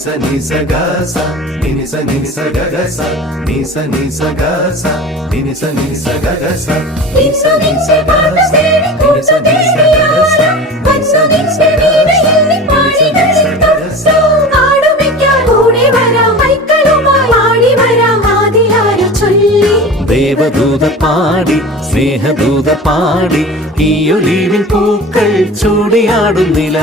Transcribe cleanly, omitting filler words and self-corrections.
sa ni sa ga sa ni sa ga ga sa ni sa ga sa ni sa ga ga sa ni sa ga sa ni sa ga sa ദേവദൂത പാടി സ്നേഹദൂത പാടി ഈ olivine പൂക്കൾ ചൂടിയാടുന്നില്ല.